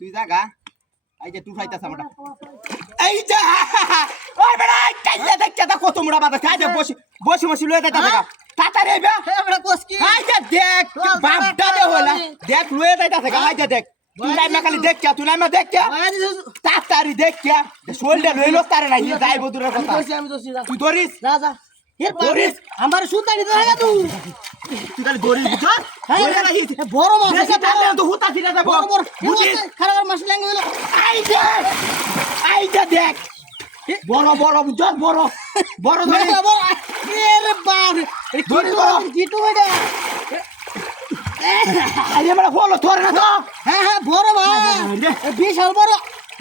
তুই জাগা এই যে তুই খাইতাছ আমরা এই যে ওই বেড়া কাইলে দেখতে দা কত মুড়া বাদা খাই দে বসি বসি বসি লয়ে যাইতা দেখা তাতারে বে আমরা কোস কি এই যে দেখ বাপটা দে হলা দেখ লয়ে যাইতা দেখা এই যে দেখ তুই নাই না খালি দেখ তুই নাই না দেখ তাতারি দেখ শোলটা লইলো তারে নাই যাইব দূরের কথা আমি দোষী তুই ধরিস যা যা এর ধরিস আমার সুতা দিতে হবে তুই তুই খালি ধরিস বুঝছ বড় মাছ বেশি টানলে তো হুতা ছিড়ে যাব বড় বুঝিস খারাপ মাছ ল্যাঙ্গ হলো এই যে দেখ বড় বড় বুঝছ বড় বড় ধরিস এর বাপ ধরিস বড় কি তো এটা আরে আমরা বলো ধরে না তো হ্যাঁ হ্যাঁ বড় ভাই বিশাল বড়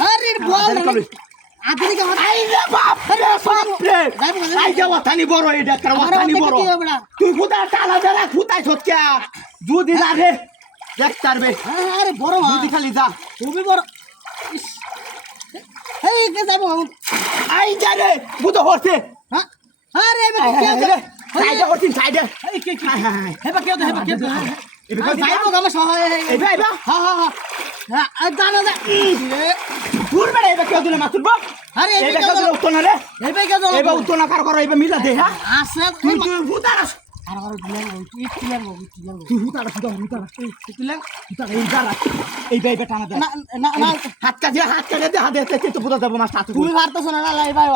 আরে বল আদরি কে এই রে বাপ রে বাপ রে এই যে ওখানে বড় এটা কর ওখানে বড় তুই হুতা টালা দে রাখ হুতাই সত্যা দুধ যা রে দেখ তারবে আরে বড় ভাই দুধ খালি যা তুমি বড় এই কে যাবো এই যা রে বুঝো হচ্ছে হ্যাঁ আরে এবে কি সাইডে হচ্ছিস সাইডে এই কি হেবা কেউ হেবা কেউ এবে যাইবো গামা সহায় এবে এবে হ্যাঁ হ্যাঁ হ্যাঁ আর জানা যা দূর বেড়ে এবে কেউ দিলে মাতুর বাপ আরে এবে কেউ দিলে উত্তর না রে এবে কেউ এবে উত্তর না কার করো এবে মিলা দে হ্যাঁ আসে তুই তুই হুতারাস আর আর দিলেন তুই তুই হুতারাস এই যারা এইবে এইবে টানা দে না না না হাত কাজে দে হাত দে তো বুঝা যাবো মাছ হাত তুমি পারতেছ না লাই ভাই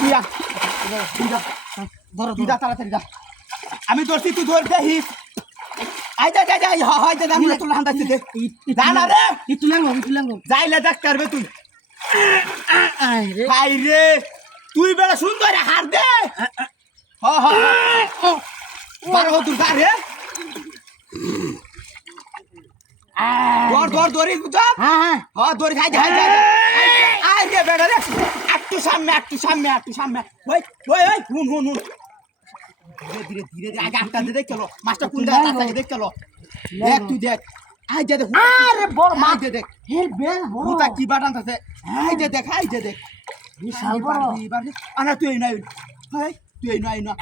তুই আ ধরো তুই যা তাড়াতাড়ি যা আমি ধরছি তুই ধর দেখিস আই যা যা যা হয় যা আমি তোর হান্দাছি দে জানা রে তুলেন যাইলে ডাক্তার বে তুই আরে হাই রে তুই বেড়া সুন্দর হার দে হ হ বারো তুই গা রে দৌড়ি বুঝা হ্যাঁ হ্যাঁ হ্যাঁ দৌড়ি খাই যা আই রে বেড়া রে একটু সামনে ওই হুন ধীরে ধীরে আগে আটটা দে দেখ চলো মাছটা কোন জায়গায় দেখ চলো দেখ তুই দেখ আই যে দেখ আরে বড় মাছ দে দেখ এর বেল বড় হুতা কি বাটান আছে আই যে দেখ বিশাল বড় আনা তুই নাই হাই তুই নাই না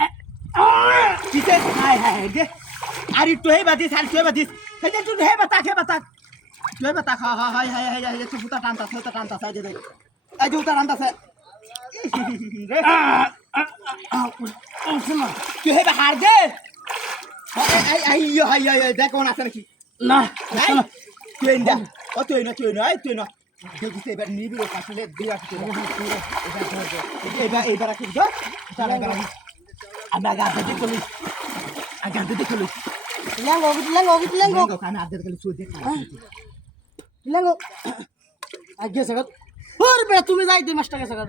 কিতে হাই দে আরে তুই বাদিস আর তুই বাদিস সেই যে তুই হে বাতা তুই বাতা হাই তুই হুতা টানতা সাই দে এই যে হুতা টানতা রে তুই হে হার দে আই দেখ কোন আছে নাকি না তুই না তুই না দেখিস এবার নিবি কাছে দিয়া এবার রাখি যা তারা আমরা আগে দেখলি লেঙ্গো আমি আগে দেখলি সুই দেখ লেঙ্গো আগে সাগত ওর বেটা তুমি যাই 2 মাস টাকা সাগত